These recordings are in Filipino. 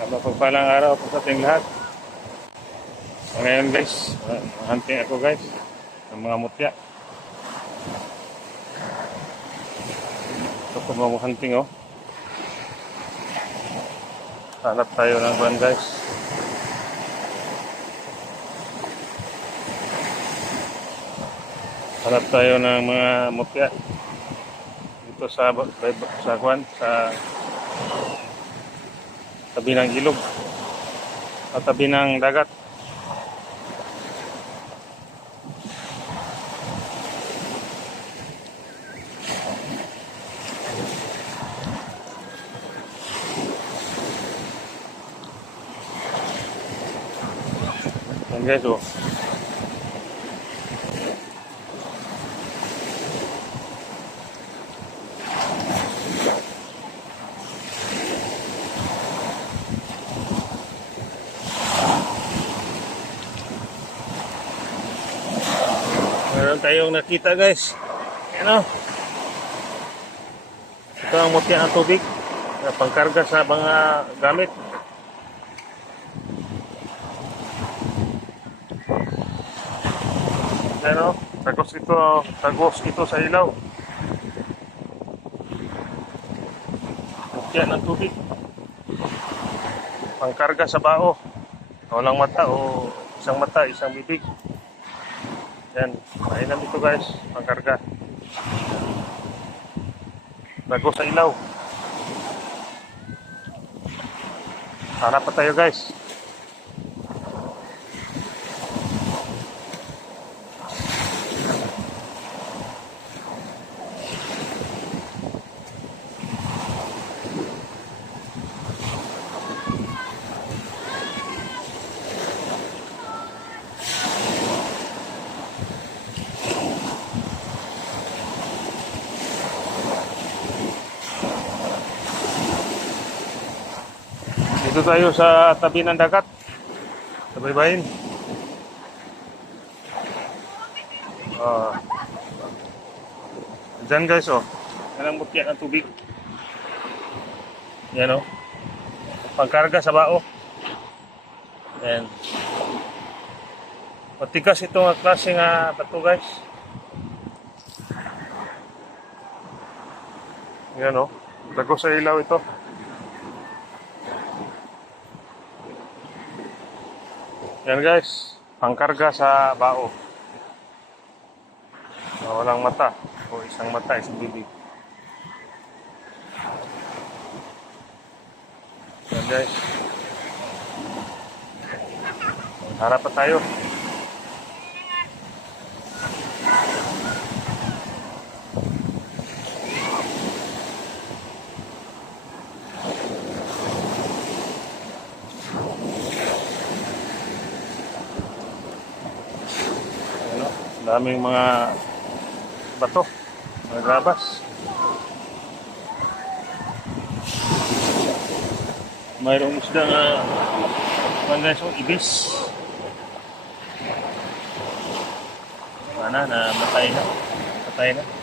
Mapagpalang araw po sa ating lahat. So, ngayon guys, uh, hunting ako guys ng mga mutya. Ito po mga hunting oh. Hanap tayo ng buwan guys. Hanap tayo ng mga mutya dito sa sa kwan sa tabi ng ilog at tabi ng dagat. Yan guys, oh. Tayong nakita guys. Yan o. Ito ang mutya ng tubig na pangkarga sa mga gamit. Yan o. Tagos ito, tagos ito sa ilaw. Mutya ng tubig. Pangkarga sa bao. Walang mata o isang mata, isang bibig. Yan, mainam ito guys, pangkarga. Bago sa ilaw. Hanap pa tayo guys. Dito tayo sa tabi ng dagat. Sa baybayin. Ah. Diyan guys oh. Yan ang mutya ng tubig. Yan oh. Pangkarga sa bao. Yan. Matigas itong klase nga bato guys. Yan oh. Tago sa ilaw ito. Yan guys, pangkarga sa bao. Na walang mata. O isang mata, isang bibig. Yan guys. Harap pa tayo. Ano, daming mga bato, mga grabas. Mayroong isda mga so ibis. Mana na matay na. Patay na.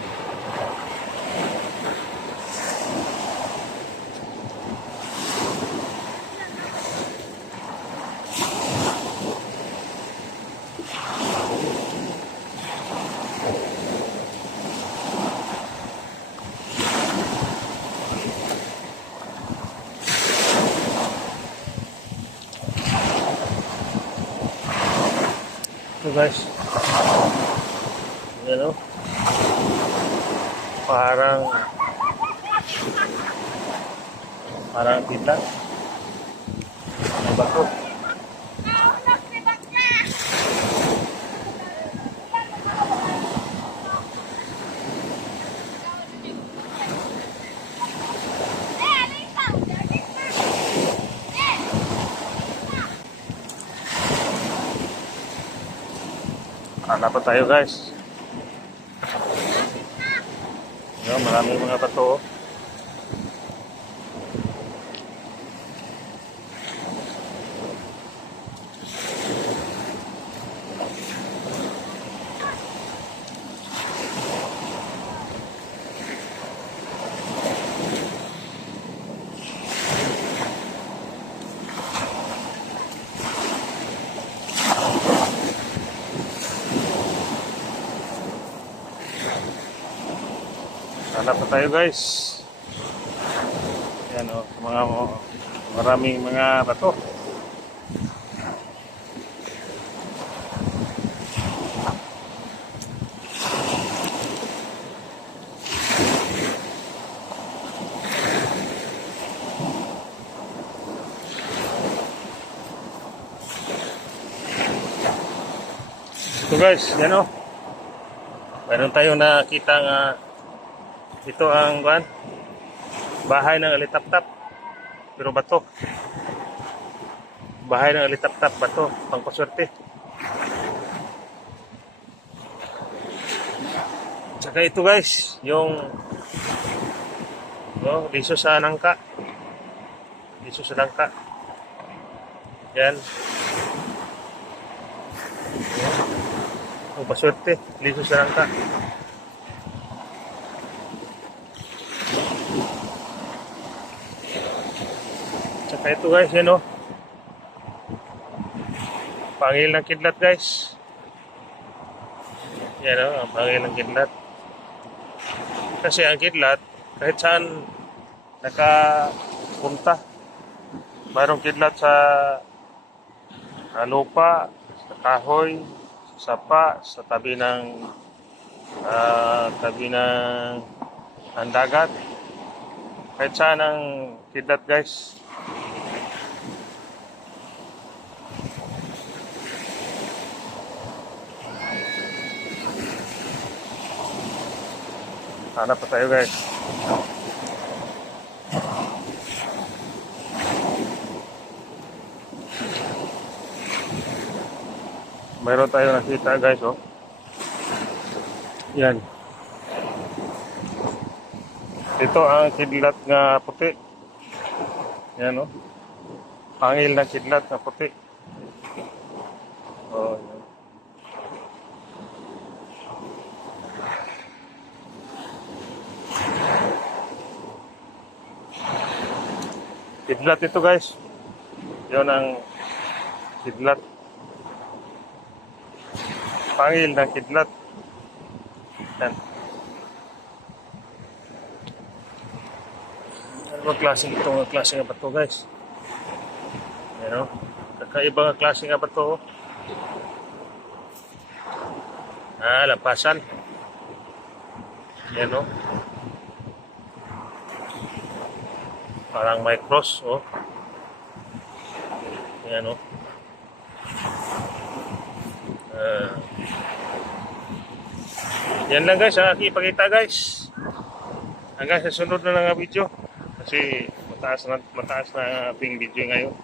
Guys. Yan o. Parang parang titlan. May bato. Hanap pa tayo guys. Yan, maraming mga bato. Hanap na tayo guys. Yan o, mga maraming mga bato. So guys, yan o. Meron tayong nakita nga ito ang kuan bahay ng alitap-tap pero bato. Bahay ng alitap-tap bato, pangpaswerte. Tsaka ito guys, yung no, liso sa nangka. Liso sa nangka. Yan. Ang paswerte, liso sa nangka. Tsaka ito guys, yan o. Pangil ng kidlat guys. Yan o, ang pangil ng kidlat. Kasi ang kidlat, kahit saan nakapunta. Mayroong kidlat sa sa lupa, sa kahoy, sa sapa, sa tabi ng ah, tabi ng ng dagat. Kahit saan ang kidlat guys. Hanap pa tayo guys. Mayroon tayo nakita guys oh. Yan. Ito ang kidlat nga puti. Yan oh. Pangil na kidlat na puti. Kidlat ito guys. Yun ang kidlat. Pangil na kidlat. Yan. Ano ba klaseng ito nga klase nga ba ito guys? Yan o. Kakaiba nga klase nga ba oh. Ah, lapasan. Yan o. Parang may cross, oh. Yan, oh. Ah. yan lang guys, ang aking ipakita guys. Hanggang sa sunod na lang ang video. Kasi mataas na, mataas na ating video ngayon.